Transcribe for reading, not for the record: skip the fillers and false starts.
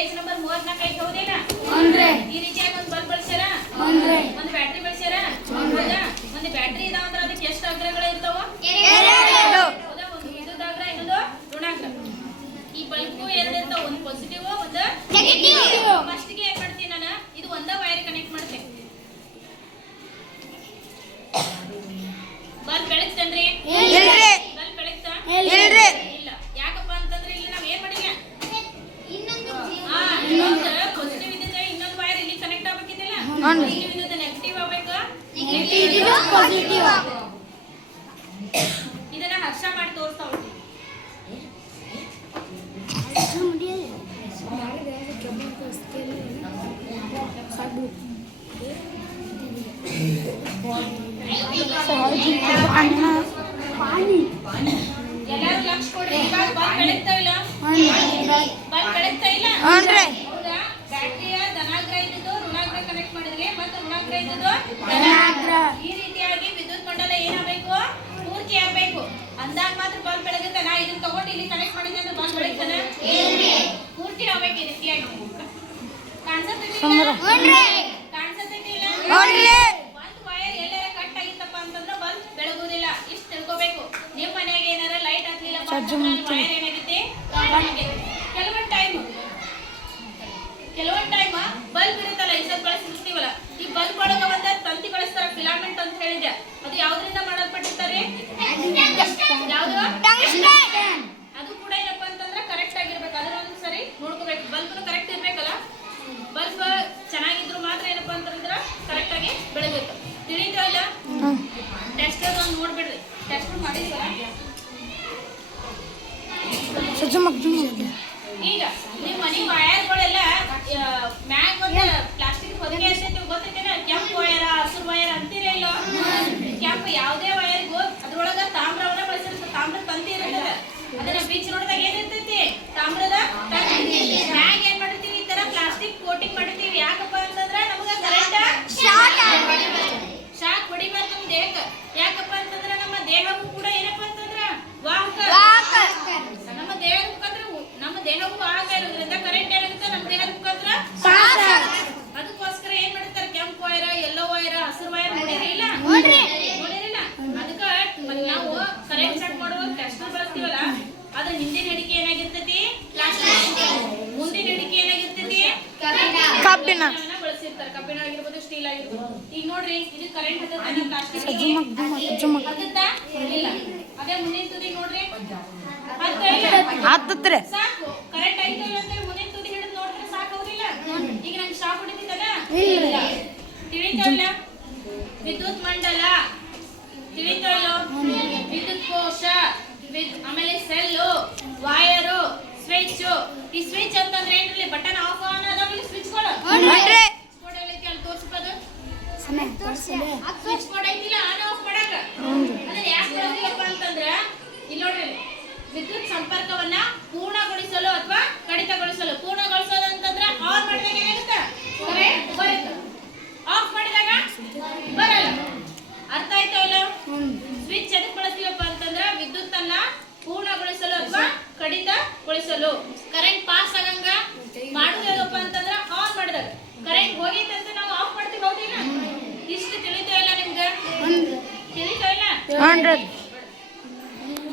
Page number 34 ಹೌದೇನಾ? ಈ ರೀತಿಯಾಗಿ ಒಂದು ಬಲ್ಬ್ ಬಳಸ್ಯಾರ, ಒಂದು ಬ್ಯಾಟರಿ ಬಳಸ್ಯಾರ. ಹೌದಾ? ಒಂದು ಬ್ಯಾಟರಿ ಇದಾವ ಅಂದ್ರೆ ಅದಕ್ಕೆ ಎಷ್ಟು ಅಗ್ರಗಳು ಇರ್ತಾವ? ಹೌದಾ? ಒಂದು ವಿದ್ಯುತ್ ಅಗ್ರ, ಇನ್ನೊಂದು ಋಣಾಗ್ರ. ಈ ಬಲ್ಬ್ ಎರಡು ಇರ್ತಾವ, ಒಂದು ಪಾಸಿಟಿವ್ ಒಂದು ನೆಗೆಟಿವ್. ಫಸ್ಟ್ ಗೆ ಏನ್ ಮಾಡ್ತೀನಿ ನಾನು, ಇದು ಒಂದೇ ವೈರ್ ಕನೆಕ್ಟ್ ಮಾಡ್ತೇನೆ. ಬಲ್ಬ್ ಬೆಳಗ್ತೇನ್ರಿ? ಬಲ್ಬ್ ಬೆಳಗ್ತಾ ಇಲ್ಲ. ಯಾಕಪ್ಪ ಅಂತಂದ್ರೆ ಇಲ್ಲಿ ನಾವ್ ಏನ್ ಮಾಡಿಲ್ಲ, ಇನ್ನೊಂದು ಪಾಸಿಟಿವ್ ಇದ್ದಿದ್ರೆ ಇನ್ನೊಂದು ವೈರ್ ಇಲ್ಲಿ ಕನೆಕ್ಟ್ ಆಗ್ಬೇಕಿದ್ದಿಲ್ಲ. ಪಾಸಿಟಿವ್ ಇದ್ದಿದ್ದು ನೆಗೆಟಿವ್ ಆಗ್ಬೇಕು, ನೆಗೆಟಿವ್ ಪಾಸಿಟಿವ್. ಇದನ್ನ ಹರ್ಷ ಮಾಡಿ ತೋರಿಸ್ತಾ ಹೋಗ್ತೀನಿ. ಎಲ್ಲರೂ ಲಕ್ಷ ಕೊಡ್ರಿ. ಬಲ್ಬ್ ಬೆಳಗ್ತಾ ಇಲ್ಲ, ಬಲ್ಬ್ ಬೆಳಗ್ತಾ ಇಲ್ಲ. ಹೌದಾ? ಬ್ಯಾಟರಿಯ ಧನಾಗ್ರ ಇದ್ದದ್ದು ಋಣಾಗ್ರ ಕನೆಕ್ಟ್ ಮಾಡಿದ್ರೆ ಮತ್ತೆ ಋಣಾಗ್ರ ಇದ್ದದ್ದು ಧನಾಗ್ರ. ಈ ರೀತಿಯಾಗಿ ವಿದ್ಯುತ್ ಮಂಡಲ ಏನಾಗಬೇಕು, ಪೂರ್ತಿ ಆಗ್ಬೇಕು. ಅಂದಾಗ ಮಾತ್ರ ಬಲ್ಬ್ ಬೆಳಗುತ್ತೆ. ನಾ ಇದನ್ನ ತಗೊಂಡು ಇಲ್ಲಿ ಕನೆಕ್ಟ್ ಮಾಡಿದ್ರೆ ಅಂದ್ರೆ ಬಲ್ಬ್ ಬೆಳಗ್ತಾನೆ? ಪೂರ್ತಿ ಆಗ್ಬೇಕು. ಈ ರೀತಿಯಾಗಿ ಕಾಣಿಸುತ್ತೆ? ಒಂದು ವೈರ್ ಎಲ್ಲಾರ ಕಟ್ ಆಗಿತ್ತಪ್ಪ ಅಂತಂದ್ರೆ ಬಲ್ಬ್ ಬೆಳಗುದಿಲ್ಲ. ಇಷ್ಟು ತಿಳ್ಕೋಬೇಕು. ನಿಮ್ಮ ಮನೆಯಾಗ ಏನಾರ ಲೈಟ್ ಹತ್ಲಿಲ್ಲ ವೈರ್ ಏನಾಗುತ್ತೆ, ಕೆಲವೊಂದು ಟೈಮ್ ಬಲ್ಬ್ ಇರುತ್ತಲ್ಲ, ಈ ಸ್ವಲ್ಪ ಬಳಸ್ತೀವಲ್ಲ, ಈ ಬಲ್ಬ್ ಒಳಗ ಒಂದ ತಂತಿ ಬಳಸ್ತಾರ, ಫಿಲಾಮೆಂಟ್ ಅಂತ ಹೇಳಿದೆ. ಅದು ಯಾವ್ದ್ರಿಂದ ಮಾಡಲ್ಪಟ್ಟಿರ್ತಾರೆ? ಯಾವ್ದು? ಅದು ಕೂಡ ಏನಪ್ಪಾ ಅಂತಂದ್ರೆ ಕರೆಕ್ಟ್ ಆಗಿರ್ಬೇಕು. ಅದನ್ನ ಒಂದ್ಸರಿ ನೋಡ್ಕೋಬೇಕು. ಬಲ್ಬ್ ಕರೆಕ್ಟ್ ಇರ್ಬೇಕಲ್ಲ. ಬಲ್ಬ್ ಚೆನ್ನಾಗಿದ್ರು ಮಾತ್ರ ಏನಪ್ಪಾ ಅಂತಂದ್ರ ಕರೆಕ್ಟ್ ಆಗಿ ಬೆಳಗುತ್ತೆ. ತಿಳಿತಾ ಇಲ್ಲ? ಟೆಸ್ಟರ್ ಒಂದು ನೋಡ್ಬಿಡ್ರಿ. ಟೆಸ್ಟರ್ ಮಾಡಿದ್ವಲ್ಲ, ಈಗ ನಿಮ್ಮ ಮನೆ ವೈರ್ಗಳೆಲ್ಲ ಮ್ಯಾಗ್ ಒಂದು ಪ್ಲಾಸ್ಟಿಕ್ ಹೊದಿಕೆ ಎಷ್ಟೈತಿ ಗೊತ್ತೈತೇನ? ಕೆಂಪು ವೈರ್, ಹಸಿರು ವೈರ್ ಅಂತೀರ ಇಲ್ಲ? ಕೆಂಪು ಯಾವುದೇ ವೈರ್ಗೂ ಅದ್ರೊಳಗ ತಾಮ್ರವನ್ನ ಬಳಸಿರ್ತಾರೆ. ತಾಮ್ರದ ತಂತಿ ಇರ್ತದೆ. ಅದನ್ನ ಬೀಚ್ ನೋಡಿದಾಗ ಏನಿರ್ತೈತಿ? ತಾಮ್ರದ ತಂತಿ. ಮ್ಯಾಗ್ ಏನ್ ಮಾಡಿರ್ತೀವಿ, ಈ ತರ ಪ್ಲಾಸ್ಟಿಕ್ ಕೋಟಿಂಗ್ ಮಾಡಿರ್ತೀವಿ. ಯಾಕಪ್ಪ ಅಂತಂದ್ರೆ ನಮಗ ಕರೆಂಟ್ ಶಾಕ್ ಹೊಡಿಬಾರ್ದು ನಮ್ಮ ದೇಹಕ್ಕೆ. ಯಾಕಪ್ಪ ಅಂತಂದ್ರೆ ನಮ್ಮ ದೇಹವು ಕೂಡ ಏನಪ್ಪಾ ಅಂತಂದ್ರ ವಾಹಕ. ನಮ್ಮ ದೇಹವು ವಾಹಕ ಇರೋದ್ರಿಂದ ಕರೆಂಟ್ ಏನಾಗುತ್ತೆ ನಮ್ಮ ದೇಹದ ಮುಖಾಂತರ. ಅದಕ್ಕೋಸ್ಕರ ಏನ್ ಮಾಡ್ತಾರೆ, ಕೆಂಪು ವೈರ, ಯೆಲ್ಲೋ ವೈರ, ಹಸಿರು ವೈರ್ ನೋಡಿರಿಲ್ಲ? ಅದಕ್ಕ ನಾವು ಕರೆಂಟ್ ಚೆಕ್ ಮಾಡುವ ಟೆಸ್ಟರ್ ಬಳಸ್ತೀವಲ್ಲ, ಅದ್ರ ಹಿಂದಿನ ಹಿಡಿಕೆ ಏನಾಗಿರ್ತೈತಿ? ಪ್ಲಾಸ್ಟಿಕ್. ಮುಂದಿನ ಹಿಡಿಕೆ ಏನಾಗಿರ್ತೈತಿ? ಕಬ್ಬಿಣ ಬಳಸಿರ್ತಾರೆ. ಕಬ್ಬಿಣ ಆಗಿರ್ಬೋದು, ಸ್ಟೀಲ್ ಆಗಿರ್ಬೋದು. ಈಗ ನೋಡ್ರಿ, ಇದು ಕರೆಂಟ್ ಹತ್ತದ ಪ್ಲಾಸ್ಟಿಕ್ ಹತ್ತುತ್ತಾ ಇಲ್ಲ. ಅದೇ ಮುಂದಿನ ತುದಿ ನೋಡ್ರಿ, ಹತ್ತತ್ರೆ ಸಾಕು. ಕರೆಂಟ್ ಆಯ್ತು ಅಂತ ಮುಂದಿನ ತುದಿ ಹಿಡಿದು ನೋಡಿದ್ರೆ ಸಾಕು, ಹೌದಿಲ್ಲ? ಈಗ ನಂಗೆ ಶಾಕ್ ಹೊಡಿತಿದ್ದಲ್ಲ, ತಿಳಿತಲ್ಲ? ವಿದ್ಯುತ್ ಮಂಡಲ ತಿಳಿತಲ್ಲ? ವಿದ್ಯುತ್ ಕೋಶ, ಆಮೇಲೆ ಸೆಲ್ಲು, ವೈರು, ಸ್ವಿಚ್. ಈ ಸ್ವಿಚ್ ಅಂತಂದ್ರೆ ಏನ್ರಿ? ಬಟನ್ ಆಫ್ ಆನ್ ಅದಾವ ಸ್ವಿಚ್ ಗಳು. ಕೋಡ್ ಐತಿ ಅಲ್ಲಿ ತೋರಿಸ್ಬೋದು. ಸ್ವಿಚ್ ಕೋಡ್ ಐತಿಲ್ಲ ಆನ್ ಆಫ್ ಮಾಡಕ. ಅದನ್ನ ಯಾಕೆ ಬಳಸ್ತೀವಪ್ಪ ಅಂತಂದ್ರ ಇಲ್ಲಿ ನೋಡ್ರಿ, ವಿದ್ಯುತ್ ಸಂಪರ್ಕವನ್ನ ಪೂರ್ಣಗೊಳಿಸಲು ಅಥವಾ ಕಡಿತಗೊಳಿಸಲು. ಪೂರ್ಣಗೊಳಿಸೋದು ಅಂತಂದ್ರೆ ಆನ್ ಮಾಡಿದಾಗ ಏನಾಗುತ್ತೆ? ಕರೆಂಟ್ ಬರುತ್ತೆ. ಆಫ್ ಮಾಡಿದಾಗ ಬರಲ್ಲ. ಅರ್ಥ ಆಯ್ತಾ ಇಲ್ಲ? ಸ್ವಿಚ್ ಎದಕ್ಕೆ ಬಳಸ್ತೀವಪ್ಪ ಅಂತಂದ್ರೆ ವಿದ್ಯುತ್ ಅನ್ನ ಪೂರ್ಣಗೊಳಿಸಲು ಅಥವಾ ಕಡಿತಗೊಳಿಸಲು.